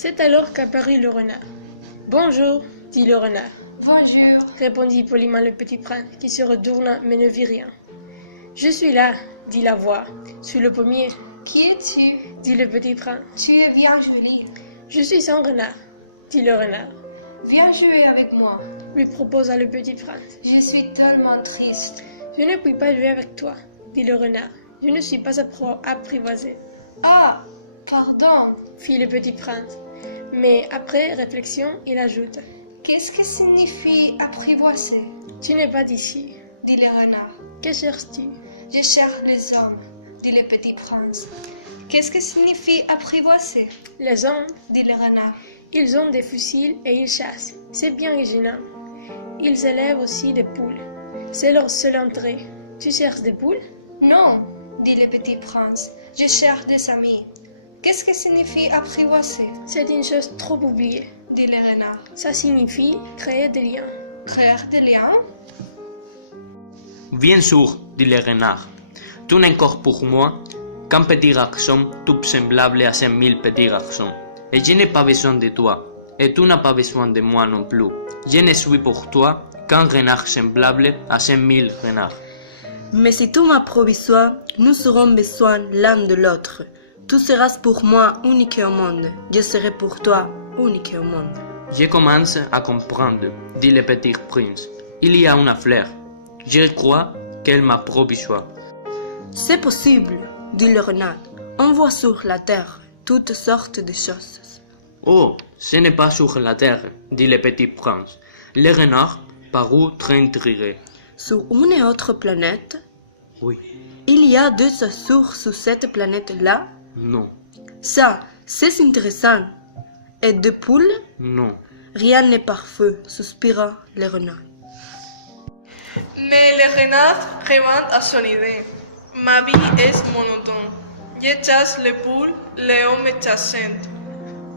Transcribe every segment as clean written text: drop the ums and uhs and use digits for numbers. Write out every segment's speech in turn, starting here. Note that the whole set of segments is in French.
C'est alors qu'apparut le renard. « Bonjour, dit le renard. « Bonjour, répondit poliment le petit prince, qui se retourna mais ne vit rien. « Je suis là, dit la voix, sous le pommier. Qui es-tu? Dit le petit prince. Tu es bien joli. Je suis un renard, dit le renard. Viens jouer avec moi. Lui proposa le petit prince. Je suis tellement triste. Je ne puis pas jouer avec toi, dit le renard. Je ne suis pas apprivoisé. Ah, pardon. Fit le petit prince. Mais après réflexion, il ajoute. Qu'est-ce que signifie apprivoiser? Tu n'es pas d'ici, dit le renard. Que cherches-tu? Je cherche les hommes, dit le petit prince. Qu'est-ce que signifie apprivoiser? Les hommes, dit le renard. Ils ont des fusils et ils chassent. C'est bien gênant. Ils élèvent aussi des poules. C'est leur seule entrée. Tu cherches des poules? Non, dit le petit prince. Je cherche des amis. Qu'est-ce que signifie apprivoiser? C'est une chose trop oubliée, dit le renard. Ça signifie créer des liens. Créer des liens? Bien sûr, dit le renard. Tu n'es encore pour moi qu'un petit garçon tout semblable à 5000 petits garçons. Et je n'ai pas besoin de toi. Et tu n'as pas besoin de moi non plus. Je ne suis pour toi qu'un renard semblable à 5000 renards. Mais si tu m'approvisionnes, nous aurons besoin l'un de l'autre. Tu seras pour moi unique au monde. Je serai pour toi unique au monde. Je commence à comprendre, dit le petit prince. Il y a une fleur. Je crois qu'elle m'approvisionne. C'est possible, dit le renard. On voit sur la terre toutes sortes de choses. Oh, ce n'est pas sur la terre, dit le petit prince. Le renard parut très intrigué. Sur une autre planète? Oui. Il y a deux assours sur cette planète-là? Non. Ça, c'est intéressant. Et deux poules? Non. Rien n'est parfait, suspira le renard. Mais le renard revint à son idée. Ma vie est monotone. Je chasse les poules, les hommes me chassent.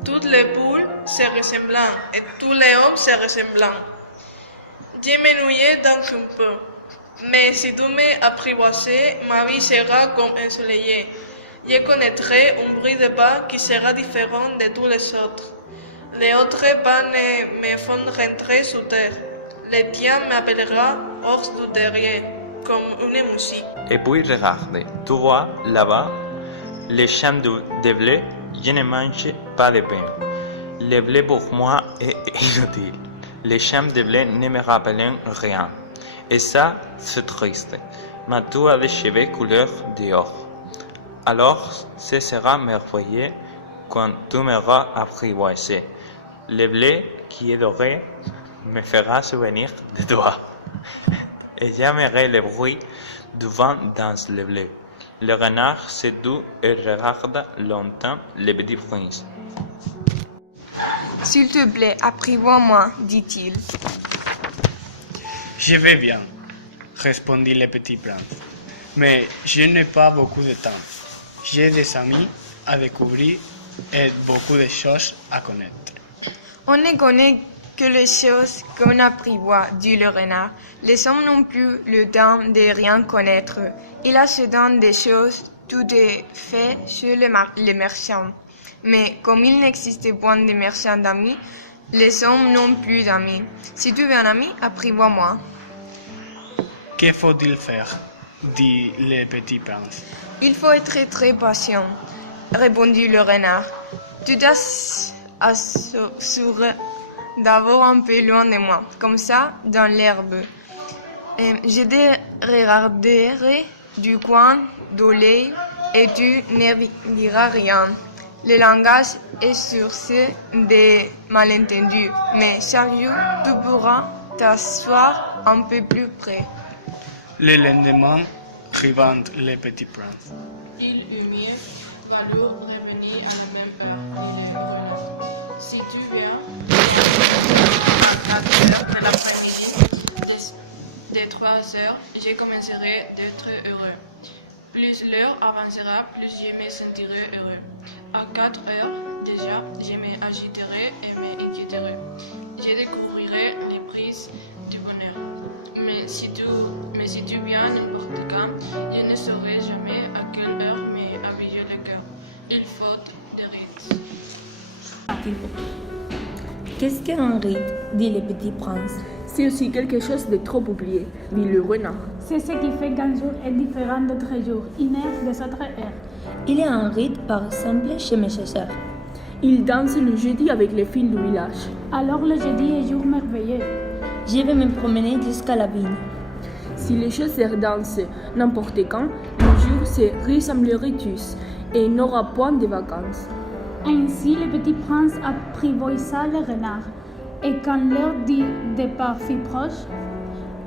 Toutes les poules se ressemblent et tous les hommes se ressemblent. Je m'ennuyais donc un peu. Mais si tu m'apprivoises, ma vie sera comme ensoleillée. Je connaîtrai un bruit de pas qui sera différent de tous les autres. Les autres pas ne me font rentrer sous terre. Le tien m'appellera hors du derrière, comme une musique. Et puis regarde, tu vois là-bas les champs de blé, je ne mange pas de pain. Le blé pour moi est inutile. Les champs de blé ne me rappellent rien. Et ça, c'est triste. Mais tu as des cheveux couleur d'or. Alors, ce sera merveilleux quand tu m'auras apprivoisé. Le blé qui est doré me fera souvenir de toi. Et j'aimerais le bruit du vent dans le blé. Le renard se tut et regarda longtemps le petit prince. S'il te plaît, apprivoise-moi, dit-il. Je vais bien, répondit le petit prince. Mais je n'ai pas beaucoup de temps. J'ai des amis à découvrir et beaucoup de choses à connaître. On ne connaît que les choses qu'on apprivoise, dit le renard. Les hommes n'ont plus le temps de rien connaître. Il a ce temps des choses, tout est fait chez les marchands. Mais comme il n'existe point de marchands d'amis, les hommes n'ont plus d'amis. Si tu veux un ami, apprivoise-moi. Que faut-il faire? Dit le petit prince. Il faut être très patient, répondit le renard. Tu t'assurer d'abord un peu loin de moi, comme ça, dans l'herbe. Je te regarderai du coin de l'œil et tu ne diras rien. Le langage est source de malentendus, mais chaque jour, tu pourras t'asseoir un peu plus près. Le lendemain, revint le petit prince. Il eut mieux valu revenir à la même heure, dit le renard. Si tu viens à 4 heures de l'après-midi, de 3 heures, je commencerai d'être heureux. Plus l'heure avancera, plus je me sentirai heureux. À 4 heures, déjà, je m'agiterai et m'inquiéterai. Je découvrirai les prises du bonheur. Mais si tu viens n'importe quand, je ne saurai jamais à quelle heure m'habiller le cœur. Il faut des rites. dit-il. Qu'est-ce qu'un rite? Dit le petit prince. C'est aussi quelque chose de trop oublié, dit le renard. C'est ce qui fait qu'un jour est différent d'autres jours, une heure des autres heures. Il y a un rite, par exemple, chez mes chasseurs. Ils dansent le jeudi avec les filles du village. Alors le jeudi est jour merveilleux. Je vais me promener jusqu'à la vigne. Si les chasseurs dansent n'importe quand, le jour se ressemblerait tous et il n'aura point de vacances. Ainsi le petit prince apprivoisa le renard. Et quand l'heure du départ fut proche,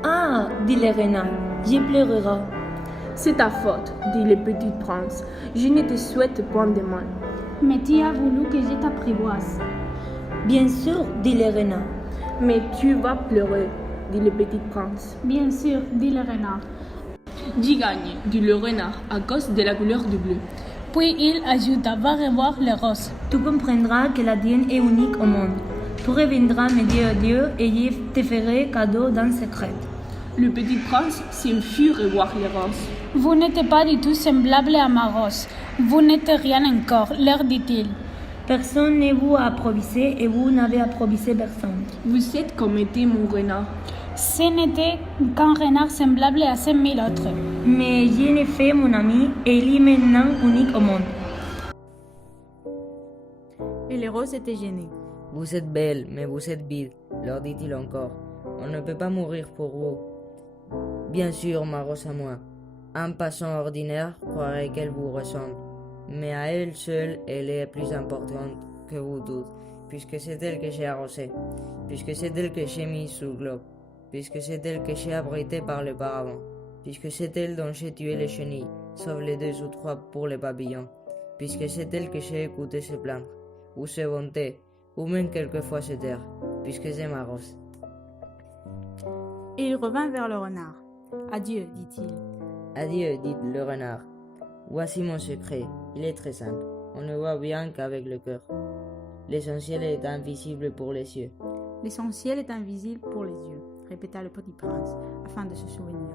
Ah, dit le renard, je pleurerai. C'est ta faute, dit le petit prince. Je ne te souhaite point de mal. mais tu as voulu que je t'apprivoise. Bien sûr, dit le renard. Mais tu vas pleurer, dit le petit prince. Bien sûr, dit le renard. J'y gagne, dit le renard, à cause de la couleur du bleu. Puis il ajouta, va revoir le rose. Tu comprendras que la tienne est unique au monde. Tu reviendras me dire adieu et je te ferai cadeau d'un secret. Le petit prince s'enfuit revoir les roses. Vous n'êtes pas du tout semblable à ma rose. Vous n'êtes rien encore, leur dit-il. Personne ne vous a approvisé et vous n'avez approvisé personne. Vous êtes comme était mon renard. Ce n'était qu'un renard semblable à 5000 autres. Mais je l'ai fait mon ami et il est maintenant unique au monde. Et les roses étaient gênées. Vous êtes belle, mais vous êtes vide, leur dit-il encore. On ne peut pas mourir pour vous. Bien sûr, ma rose à moi. Un passant ordinaire croirait qu'elle vous ressemble. Mais à elle seule, elle est plus importante que vous toutes, puisque c'est elle que j'ai arrosée, puisque c'est elle que j'ai mise sous le globe, puisque c'est elle que j'ai abritée par le paravent, puisque c'est elle dont j'ai tué les chenilles, sauf les 2 ou 3 pour les papillons, puisque c'est elle que j'ai écouté se plaindre, ou se vanter, ou même quelquefois se taire, puisque c'est ma rose. Et il revint vers le renard. Adieu, dit-il. Adieu, dit le renard. Voici mon secret, il est très simple. On ne voit bien qu'avec le cœur. L'essentiel est invisible pour les yeux. L'essentiel est invisible pour les yeux, répéta le petit prince, afin de se souvenir.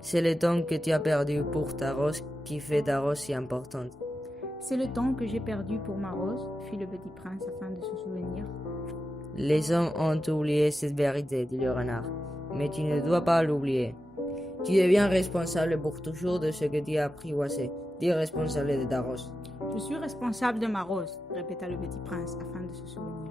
C'est le temps que tu as perdu pour ta rose qui fait ta rose si importante. C'est le temps que j'ai perdu pour ma rose, fit le petit prince afin de se souvenir. Les hommes ont oublié cette vérité, dit le renard. Mais tu ne dois pas l'oublier. Tu deviens responsable pour toujours de ce que tu as apprivoisé. Tu es responsable de ta rose. Je suis responsable de ma rose, répéta le petit prince afin de se souvenir.